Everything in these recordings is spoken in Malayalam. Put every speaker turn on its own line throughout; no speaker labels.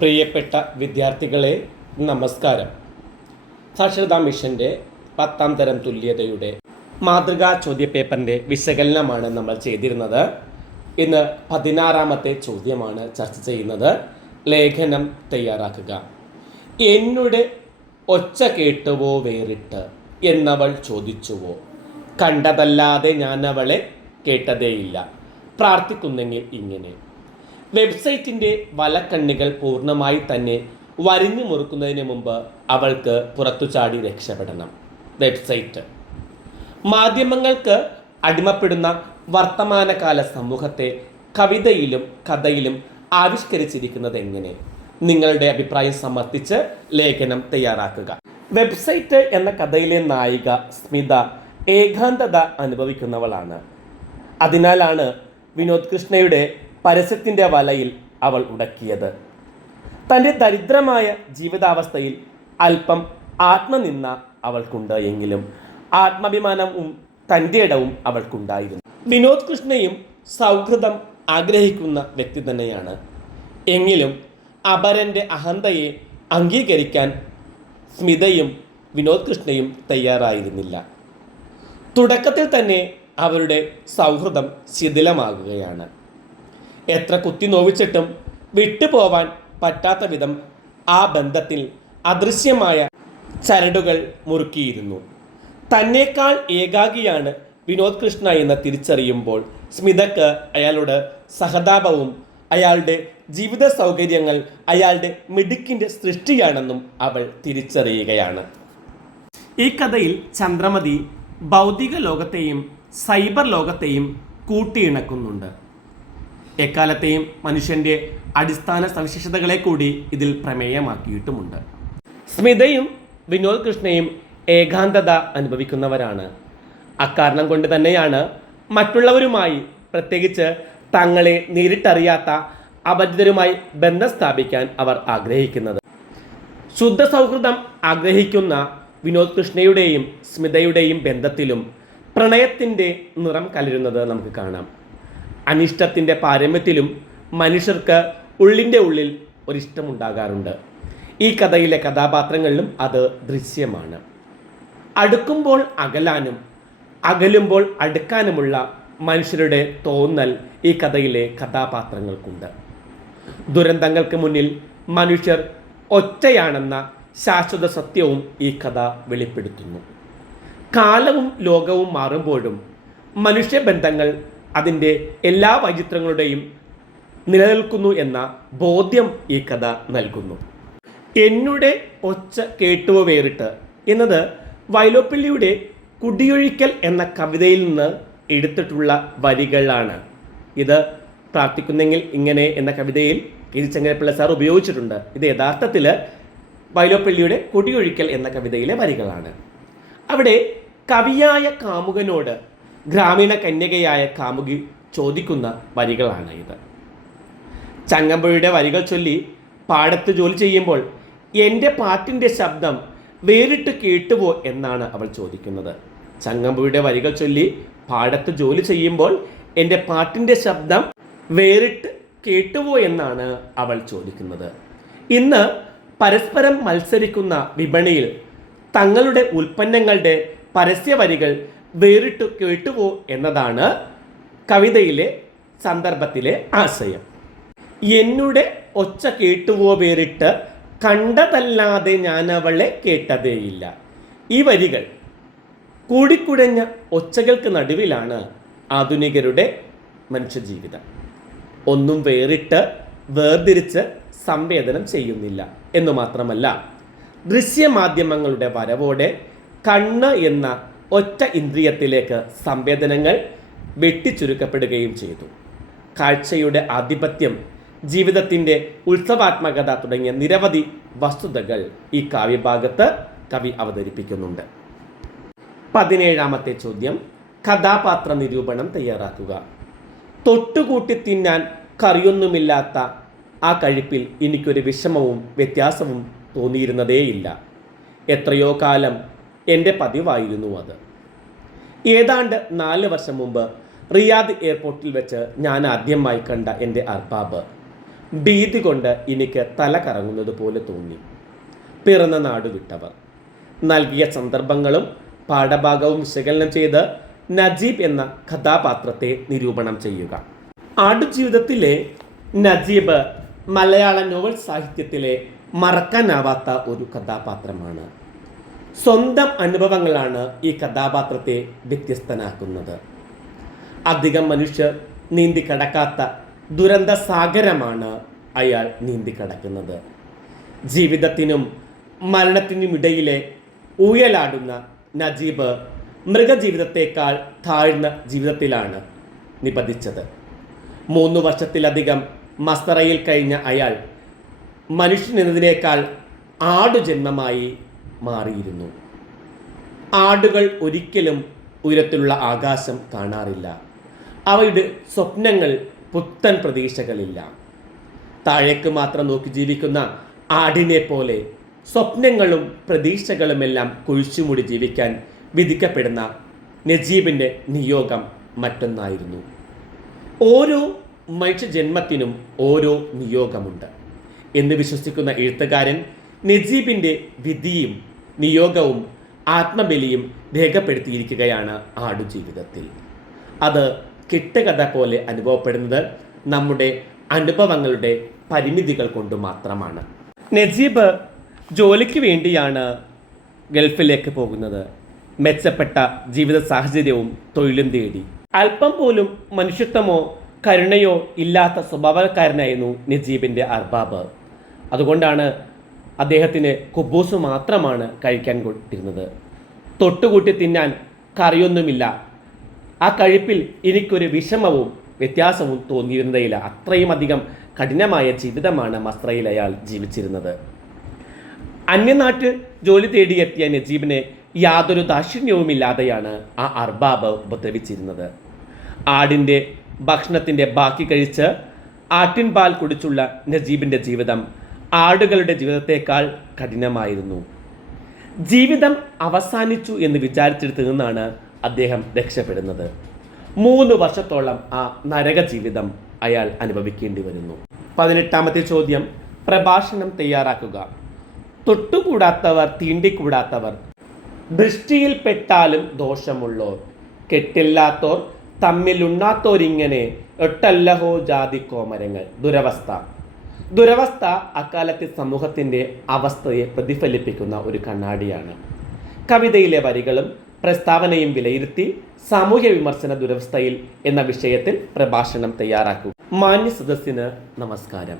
പ്രിയപ്പെട്ട വിദ്യാർത്ഥികളെ നമസ്കാരം. സാക്ഷരതാ മിഷന്റെ പത്താം തരം തുല്യതയുടെ മാതൃകാ ചോദ്യപേപ്പറിന്റെ വിശകലനമാണ് നമ്മൾ ചെയ്തിരുന്നത്. ഇന്ന് പതിനാറാമത്തെ ചോദ്യമാണ് ചർച്ച ചെയ്യുന്നത്. ലേഖനം തയ്യാറാക്കുക. എന്നുടെ ഒച്ച കേട്ടുവോ വേറിട്ട്? എന്നവൾ ചോദിച്ചുവോ? കണ്ടതല്ലാതെ ഞാൻ അവളെ കേട്ടതേയില്ല. പ്രാർത്ഥിക്കുന്നെങ്കിൽ ഇങ്ങനെ. വെബ്സൈറ്റിന്റെ വലക്കണ്ണികൾ പൂർണമായി തന്നെ വരിഞ്ഞു മുറുക്കുന്നതിന് മുമ്പ് അവൾക്ക് പുറത്തു ചാടി രക്ഷപ്പെടണം. വെബ്സൈറ്റ്. മാധ്യമങ്ങൾക്ക് അടിമപ്പെടുന്ന വർത്തമാനകാല സമൂഹത്തെ കവിതയിലും കഥയിലും ആവിഷ്കരിച്ചിരിക്കുന്നത് എങ്ങനെ നിങ്ങളുടെ അഭിപ്രായം സമർപ്പിച്ച് ലേഖനം തയ്യാറാക്കുക. വെബ്സൈറ്റ് എന്ന കഥയിലെ നായിക സ്മിത ഏകാന്തത അനുഭവിക്കുന്നവളാണ്. അതിനാലാണ് വിനോദ് കൃഷ്ണയുടെ പരസ്യത്തിന്റെ വലയിൽ അവൾ ഉടക്കിയത്. തന്റെ ദരിദ്രമായ ജീവിതാവസ്ഥയിൽ അല്പം ആത്മനിന്ന അവൾക്കുണ്ട് എങ്കിലും ആത്മാഭിമാനവും തന്റെ ഇടവും അവൾക്കുണ്ടായിരുന്നു. വിനോദ് കൃഷ്ണയും സൗഹൃദം ആഗ്രഹിക്കുന്ന വ്യക്തി തന്നെയാണ്. എങ്കിലും അപരന്റെ അഹന്തയെ അംഗീകരിക്കാൻ സ്മിതയും വിനോദ് കൃഷ്ണയും തയ്യാറായിരുന്നില്ല. തുടക്കത്തിൽ തന്നെ അവരുടെ സൗഹൃദം ശിഥിലമാകുകയാണ്. എത്ര കുത്തി നോവിച്ചിട്ടും വിട്ടുപോവാൻ പറ്റാത്ത വിധം ആ ബന്ധത്തിൽ അദൃശ്യമായ ചരടുകൾ മുറുക്കിയിരുന്നു. തന്നേക്കാൾ ഏകാഗിയാണ് വിനോദ് കൃഷ്ണ എന്ന് തിരിച്ചറിയുമ്പോൾ സ്മിതക്ക് അയാളുടെ സഹതാപവും അയാളുടെ ജീവിത സൗകര്യങ്ങൾ അയാളുടെ മിടുക്കിന്റെ സൃഷ്ടിയാണെന്നും അവൾ തിരിച്ചറിയുകയാണ്. ഈ കഥയിൽ ചന്ദ്രമതി ഭൗതിക ലോകത്തെയും സൈബർ ലോകത്തെയും കൂട്ടിയിണക്കുന്നുണ്ട്. എക്കാലത്തെയും മനുഷ്യന്റെ അടിസ്ഥാന സവിശേഷതകളെ കൂടി ഇതിൽ പ്രമേയമാക്കിയിട്ടുമുണ്ട്. സ്മിതയും വിനോദ് കൃഷ്ണയും ഏകാന്തത അനുഭവിക്കുന്നവരാണ്. അക്കാരണം കൊണ്ട് തന്നെയാണ് മറ്റുള്ളവരുമായി പ്രത്യേകിച്ച് തങ്ങളെ നേരിട്ടറിയാത്ത അപരിചിതരുമായി ബന്ധം സ്ഥാപിക്കാൻ അവർ ആഗ്രഹിക്കുന്നത്. ശുദ്ധ സൗഹൃദം ആഗ്രഹിക്കുന്ന വിനോദ് കൃഷ്ണയുടെയും സ്മിതയുടെയും ബന്ധത്തിലും പ്രണയത്തിന്റെ നിറം കലരുന്നത് നമുക്ക് കാണാം. അനിഷ്ടത്തിന്റെ പാരമ്യത്തിലും മനുഷ്യർക്ക് ഉള്ളിന്റെ ഉള്ളിൽ ഒരിഷ്ടമുണ്ടാകാറുണ്ട്. ഈ കഥയിലെ കഥാപാത്രങ്ങളിലും അത് ദൃശ്യമാണ്. അടുക്കുമ്പോൾ അകലാനും അകലുമ്പോൾ അടുക്കാനുമുള്ള മനുഷ്യരുടെ തോന്നൽ ഈ കഥയിലെ കഥാപാത്രങ്ങൾക്കുണ്ട്. ദുരന്തങ്ങൾക്ക് മുന്നിൽ മനുഷ്യർ ഒറ്റയാണെന്ന ശാശ്വത സത്യവും ഈ കഥ വെളിപ്പെടുത്തുന്നു. കാലവും ലോകവും മാറുമ്പോഴും മനുഷ്യബന്ധങ്ങൾ അതിന്റെ എല്ലാ വൈചിത്രങ്ങളുടെയും നിലനിൽക്കുന്നു എന്ന ബോധ്യം ഈ കഥ നൽകുന്നു. എന്നുടെ ഒച്ച കേട്ടുവ വേറിട്ട് എന്നത് വൈലോപ്പിള്ളിയുടെ കുടിയൊഴിക്കൽ എന്ന കവിതയിൽ നിന്ന് എടുത്തിട്ടുള്ള വരികളാണ്. ഇത് പ്രാർത്ഥിക്കുന്നെങ്കിൽ ഇങ്ങനെ എന്ന കവിതയിൽ കിരിച്ചങ്ങരപ്പിള്ള സാർ ഉപയോഗിച്ചിട്ടുണ്ട്. ഇത് യഥാർത്ഥത്തിൽ വൈലോപ്പള്ളിയുടെ കുടിയൊഴിക്കൽ എന്ന കവിതയിലെ വരികളാണ്. അവിടെ കവിയായ കാമുകനോട് ഗ്രാമീണ കന്യകയായ കാമുകി ചോദിക്കുന്ന വരികളാണ് ഇത്. ചങ്ങമ്പുഴയുടെ വരികൾ ചൊല്ലി പാടത്ത് ജോലി ചെയ്യുമ്പോൾ എന്റെ പാട്ടിന്റെ ശബ്ദം വേറിട്ട് കേട്ടുവോ എന്നാണ് അവൾ ചോദിക്കുന്നത്. ചങ്ങമ്പുഴയുടെ വരികൾ ചൊല്ലി പാടത്ത് ജോലി ചെയ്യുമ്പോൾ എന്റെ പാട്ടിന്റെ ശബ്ദം വേറിട്ട് കേട്ടുവോ എന്നാണ് അവൾ ചോദിക്കുന്നത്. ഇന്ന് പരസ്പരം മത്സരിക്കുന്ന വിപണിയിൽ തങ്ങളുടെ ഉൽപ്പന്നങ്ങളുടെ പരസ്യവരികൾ വേറിട്ട് കേട്ടുപോ എന്നതാണ് കവിതയിലെ സന്ദർഭത്തിലെ ആശയം. എന്നുടെ ഒച്ച കേട്ടുവോ വേറിട്ട് കണ്ടതല്ലാതെ ഞാൻ അവളെ കേട്ടതേയില്ല. ഈ വരികൾ കൂടിക്കുഴഞ്ഞ ഒച്ചകൾക്ക് നടുവിലാണ് ആധുനികരുടെ മനുഷ്യജീവിതം. ഒന്നും വേറിട്ട് വേർതിരിച്ച് സംവേദനം ചെയ്യുന്നില്ല എന്നു മാത്രമല്ല ദൃശ്യമാധ്യമങ്ങളുടെ വരവോടെ കണ്ണ് എന്ന ഒറ്റ ഇന്ദ്രിയത്തിലേക്ക് സംവേദനങ്ങൾ വെട്ടിച്ചുരുക്കപ്പെടുകയും ചെയ്തു. കാഴ്ചയുടെ ആധിപത്യം ജീവിതത്തിന്റെ ഉത്സവാത്മകത തുടങ്ങിയ നിരവധി വസ്തുതകൾ ഈ കാവ്യഭാഗത്ത് കവി അവതരിപ്പിക്കുന്നുണ്ട്. പതിനേഴാമത്തെ ചോദ്യം കഥാപാത്ര നിരൂപണം തയ്യാറാക്കുക. തൊട്ടുകൂട്ടി തിന്നാൻ കറിയൊന്നുമില്ലാത്ത ആ കഴിപ്പിൽ എനിക്കൊരു വിഷമവും വ്യത്യാസവും തോന്നിയിരുന്നതേയില്ല. എത്രയോ കാലം എന്റെ പതിവായിരുന്നു അത്. ഏതാണ്ട് നാല് വർഷം മുമ്പ് റിയാദ് എയർപോർട്ടിൽ വെച്ച് ഞാൻ ആദ്യമായി കണ്ട എന്റെ അർബാബ് ഭീതി കൊണ്ട് എനിക്ക് തല കറങ്ങുന്നത് പോലെ തോന്നി. പിറന്ന നാട് വിട്ടവർ. നൽകിയ സന്ദർഭങ്ങളും പാഠഭാഗവും വിശകലനം ചെയ്ത് നജീബ് എന്ന കഥാപാത്രത്തെ നിരൂപണം ചെയ്യുക. ആടുജീവിതത്തിലെ നജീബ് മലയാള നോവൽ സാഹിത്യത്തിലെ മറക്കാനാവാത്ത ഒരു കഥാപാത്രമാണ്. സ്വന്തം അനുഭവങ്ങളാണ് ഈ കഥാപാത്രത്തെ വ്യത്യസ്തനാക്കുന്നത്. അധികം മനുഷ്യർ നീന്തി കടക്കാത്ത ദുരന്ത സാഗരമാണ് അയാൾ നീന്തി കടക്കുന്നത് ജീവിതത്തിനും മരണത്തിനുമിടയിലെ ഊയലാടുന്ന നജീബ് മൃഗജീവിതത്തേക്കാൾ താഴ്ന്ന ജീവിതത്തിലാണ് നിപതിച്ചത്. മൂന്ന് വർഷത്തിലധികം മസ്തറയിൽ കഴിഞ്ഞ അയാൾ മനുഷ്യനെന്നതിനേക്കാൾ ആടുജന്മമായി മാറിയിരുന്നു. ആടുകൾ ഒരിക്കലും ഉയരത്തിലുള്ള ആകാശം കാണാറില്ല. അവയുടെ സ്വപ്നങ്ങൾ പുത്തൻ പ്രതീക്ഷകളില്ല. താഴേക്ക് മാത്രം നോക്കി ജീവിക്കുന്ന ആടിനെ പോലെ സ്വപ്നങ്ങളും പ്രതീക്ഷകളുമെല്ലാം കുഴിച്ചുമൂടി ജീവിക്കാൻ വിധിക്കപ്പെടുന്ന നജീബിന്റെ നിയോഗം മറ്റൊന്നായിരുന്നു. ഓരോ മനുഷ്യജന്മത്തിനും ഓരോ നിയോഗമുണ്ട്. എന്ന് വിശ്വസിക്കുന്ന എഴുത്തുകാരൻ നജീബിന്റെ വിധിയും നിയോഗവും ആത്മബലിയും രേഖപ്പെടുത്തിയിരിക്കുകയാണ് ആടുജീവിതത്തിൽ അത് കിട്ടുകഥ പോലെ അനുഭവപ്പെടുന്നത് നമ്മുടെ അനുഭവങ്ങളുടെ പരിമിതികൾ കൊണ്ട് മാത്രമാണ്. നജീബ് ജോലിക്ക് വേണ്ടിയാണ് ഗൾഫിലേക്ക് പോകുന്നത്. മെച്ചപ്പെട്ട ജീവിത സാഹചര്യവും തൊഴിലും തേടി. അല്പം പോലും മനുഷ്യത്വമോ കരുണയോ ഇല്ലാത്ത സ്വഭാവക്കാരനായിരുന്നു നജീബിന്റെ അർബാബ്. അതുകൊണ്ടാണ് അദ്ദേഹത്തിന് കുബൂസ് മാത്രമാണ് കഴിക്കാൻ കൊട്ടിരുന്നത് തൊട്ടുകൂട്ടി തിന്നാൻ കറിയൊന്നുമില്ല. ആ കഴിപ്പിൽ എനിക്കൊരു വിഷമവും വ്യത്യാസവും തോന്നിയിരുന്നതില്ല അത്രയും അധികം കഠിനമായ ജീവിതമാണ് മസ്ത്രയിൽ അയാൾ ജീവിച്ചിരുന്നത്. അന്യനാട്ട് ജോലി തേടിയെത്തിയ നജീബിനെ യാതൊരു ദാക്ഷിണ്യവുമില്ലാതെയാണ് ആ അർബാബ് ഉപദ്രവിച്ചിരുന്നത്. ആടിന്റെ ഭക്ഷണത്തിന്റെ ബാക്കി കഴിച്ച് ആട്ടിൻപാൽ കുടിച്ചുള്ള നജീബിന്റെ ജീവിതം ആടുകളുടെ ജീവിതത്തേക്കാൾ കഠിനമായിരുന്നു. ജീവിതം അവസാനിച്ചു എന്ന് വിചാരിച്ചെടുത്ത് നിന്നാണ് അദ്ദേഹം രക്ഷപ്പെടുന്നത്. മൂന്ന് വർഷത്തോളം ആ നരക ജീവിതം അയാൾ അനുഭവിക്കേണ്ടി വരുന്നു. പതിനെട്ടാമത്തെ ചോദ്യം പ്രഭാഷണം തയ്യാറാക്കുക. തൊട്ടുകൂടാത്തവർ തീണ്ടിക്കൂടാത്തവർ ദൃഷ്ടിയിൽപ്പെട്ടാലും ദോഷമുള്ളോർ കെട്ടില്ലാത്തോർ തമ്മിലുണ്ണാത്തോരിങ്ങനെ ഒട്ടല്ലഹോ ജാതി കോമരങ്ങൾ ദുരവസ്ഥ. ദുരവസ്ഥ അക്കാലത്തെ സമൂഹത്തിന്റെ അവസ്ഥയെ പ്രതിഫലിപ്പിക്കുന്ന ഒരു കണ്ണാടിയാണ്. കവിതയിലെ വരികളും പ്രസ്താവനയും വിലയിരുത്തി സാമൂഹ്യ വിമർശന ദുരവസ്ഥയിൽ എന്ന വിഷയത്തിൽ പ്രഭാഷണം തയ്യാറാക്കൂ. മാന്യ സദസ്സിന് നമസ്കാരം.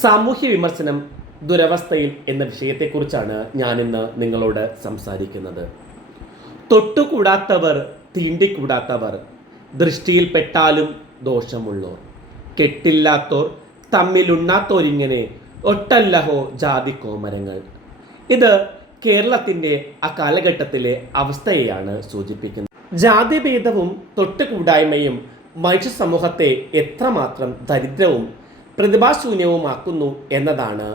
സാമൂഹ്യ വിമർശനം ദുരവസ്ഥയിൽ എന്ന വിഷയത്തെക്കുറിച്ചാണ് ഞാനിന്ന് നിങ്ങളോട് സംസാരിക്കുന്നത്. തൊട്ടുകൂടാത്തവർ തീണ്ടിക്കൂടാത്തവർ ദൃഷ്ടിയിൽപ്പെട്ടാലും ദോഷമുള്ളോർ കെട്ടില്ലാത്തോർ തമ്മിലുണ്ണാത്തോരിങ്ങനെ ഒട്ടല്ലഹോ ജാതി കോമരങ്ങൾ. ഇത് കേരളത്തിന്റെ ആ കാലഘട്ടത്തിലെ അവസ്ഥയെയാണ് സൂചിപ്പിക്കുന്നത്. ജാതിഭേദവും തൊട്ടുകൂടായ്മയും മനുഷ്യ സമൂഹത്തെ എത്രമാത്രം ദരിദ്രവും പ്രതിഭാശൂന്യവുമാക്കുന്നു എന്നതാണ്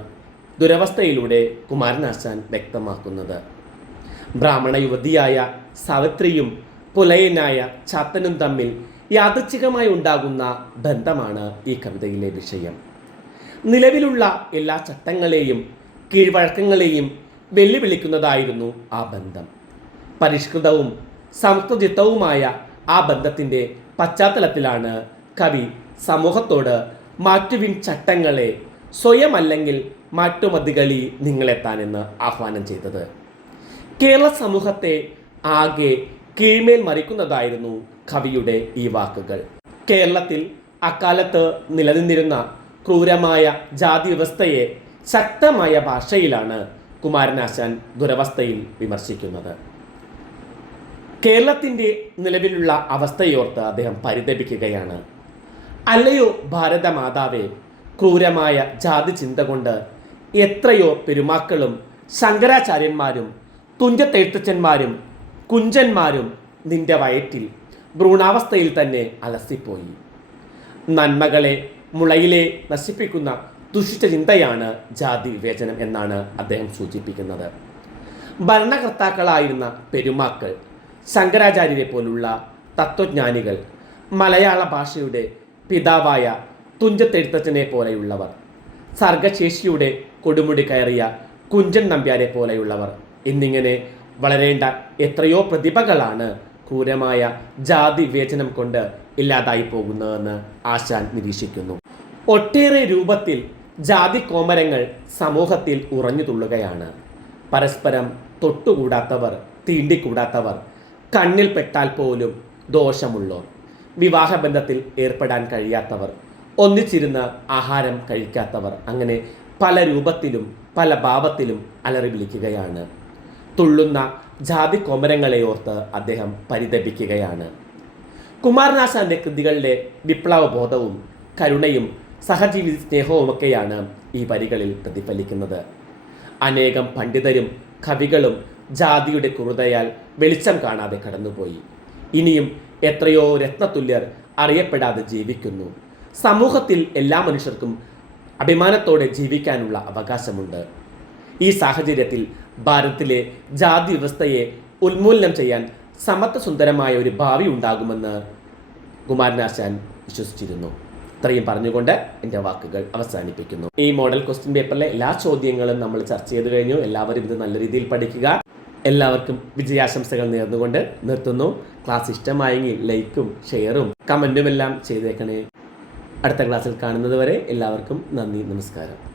ദുരവസ്ഥയിലൂടെ കുമാരനാശാൻ വ്യക്തമാക്കുന്നത്. ബ്രാഹ്മണ യുവതിയായ സാവിത്രിയും പുലയനായ ചാത്തനും തമ്മിൽ യാദൃച്ഛികമായി ഉണ്ടാകുന്ന ബന്ധമാണ് ഈ കവിതയിലെ വിഷയം. നിലവിലുള്ള എല്ലാ ചട്ടങ്ങളെയും കീഴ്വഴക്കങ്ങളെയും വെല്ലുവിളിക്കുന്നതായിരുന്നു ആ ബന്ധം. പരിഷ്കൃതവും സംസ്കൃതിത്വവുമായ ആ ബന്ധത്തിന്റെ പശ്ചാത്തലത്തിലാണ് കവി സമൂഹത്തോട് മാറ്റുവിൻ ചട്ടങ്ങളെ സ്വയമല്ലെങ്കിൽ മാറ്റുമതികളി നിങ്ങളെത്താനെന്ന് ആഹ്വാനം ചെയ്തത്. കേരള സമൂഹത്തെ ആകെ കീഴ്മേൽ മറിക്കുന്നതായിരുന്നു കവിയുടെ ഈ വാക്കുകൾ. കേരളത്തിൽ അക്കാലത്ത് നിലനിന്നിരുന്ന ക്രൂരമായ ജാതി വ്യവസ്ഥയെ ശക്തമായ ഭാഷയിലാണ് കുമാരനാശാൻ ദുരവസ്ഥയിൽ വിമർശിക്കുന്നത്. കേരളത്തിന്റെ നിലവിലുള്ള അവസ്ഥയോർത്ത് അദ്ദേഹം പരിതപിക്കുകയാണ്. അല്ലയോ ഭാരതമാതാവേ ക്രൂരമായ ജാതി ചിന്ത കൊണ്ട് എത്രയോ പെരുമാക്കളും ശങ്കരാചാര്യന്മാരും തുഞ്ചത്തെഴുത്തച്ഛന്മാരും കുഞ്ചന്മാരും നിന്റെ വയറ്റിൽ ഭ്രൂണാവസ്ഥയിൽ തന്നെ അലസിപ്പോയി. നന്മകളെ മുളയിലെ നശിപ്പിക്കുന്ന ദുഷിച്ച ചിന്തയാണ് ജാതി വിവേചനം എന്നാണ് അദ്ദേഹം സൂചിപ്പിക്കുന്നത്. ഭരണകർത്താക്കളായിരുന്ന പെരുമാക്കൾ ശങ്കരാചാര്യരെ പോലുള്ള തത്വജ്ഞാനികൾ മലയാള ഭാഷയുടെ പിതാവായ തുഞ്ചത്തെഴുത്തച്ഛനെ പോലെയുള്ളവർ സർഗശേഷിയുടെ കൊടുമുടി കയറിയ കുഞ്ചൻ നമ്പ്യാരെ പോലെയുള്ളവർ എന്നിങ്ങനെ വളരേണ്ട എത്രയോ പ്രതിഭകളാണ് ക്രൂരമായ ജാതി വിവേചനം കൊണ്ട് ഇല്ലാതായി പോകുന്നതെന്ന് ആശാൻ നിരീക്ഷിക്കുന്നു. ഒട്ടേറെ രൂപത്തിൽ ജാതി കോമരങ്ങൾ സമൂഹത്തിൽ ഉറഞ്ഞു തുള്ളുകയാണ്. പരസ്പരം തൊട്ടുകൂടാത്തവർ തീണ്ടിക്കൂടാത്തവർ കണ്ണിൽ പെട്ടാൽ പോലും ദോഷമുള്ളവർ വിവാഹബന്ധത്തിൽ ഏർപ്പെടാൻ കഴിയാത്തവർ ഒന്നിച്ചിരുന്ന് ആഹാരം കഴിക്കാത്തവർ അങ്ങനെ പല രൂപത്തിലും പല ഭാവത്തിലും അലറി വിളിക്കുകയാണ്. തുള്ളുന്ന ജാതി കോമരങ്ങളെ ഓർത്ത് അദ്ദേഹം പരിതപിക്കുകയാണ്. കുമാരനാശാന്റെ കൃതികളിലെ വിപ്ലവബോധവും കരുണയും സഹജീവി സ്നേഹവുമൊക്കെയാണ് ഈ വരികളിൽ പ്രതിഫലിക്കുന്നത്. അനേകം പണ്ഡിതരും കവികളും ജാതിയുടെ കുറുതയാൽ വെളിച്ചം കാണാതെ കടന്നുപോയി. ഇനിയും എത്രയോ രത്നതുല്യർ അറിയപ്പെടാതെ ജീവിക്കുന്നു. സമൂഹത്തിൽ എല്ലാ മനുഷ്യർക്കും അഭിമാനത്തോടെ ജീവിക്കാനുള്ള അവകാശമുണ്ട്. ഈ സാഹചര്യത്തിൽ ഭാരതത്തിലെ ജാതി വ്യവസ്ഥയെ ഉന്മൂലനം ചെയ്യാൻ സമത്വസുന്ദരമായ ഒരു ഭാവി ഉണ്ടാകുമെന്ന് കുമാരനാശാൻ വിശ്വസിച്ചിരുന്നു. ഇത്രയും പറഞ്ഞുകൊണ്ട് എന്റെ വാക്കുകൾ അവസാനിപ്പിക്കുന്നു. ഈ മോഡൽ ക്വസ്റ്റ്യൻ പേപ്പറിലെ എല്ലാ ചോദ്യങ്ങളും നമ്മൾ ചർച്ച ചെയ്ത് കഴിഞ്ഞു. എല്ലാവരും ഇത് നല്ല രീതിയിൽ പഠിക്കുക. എല്ലാവർക്കും വിജയാശംസകൾ നേർന്നുകൊണ്ട് നിർത്തുന്നു. ക്ലാസ് ഇഷ്ടമായെങ്കിൽ ലൈക്കും ഷെയറും കമന്റും എല്ലാം ചെയ്തേക്കണേ. അടുത്ത ക്ലാസ്സിൽ കാണുന്നതുവരെ എല്ലാവർക്കും നന്ദി നമസ്കാരം.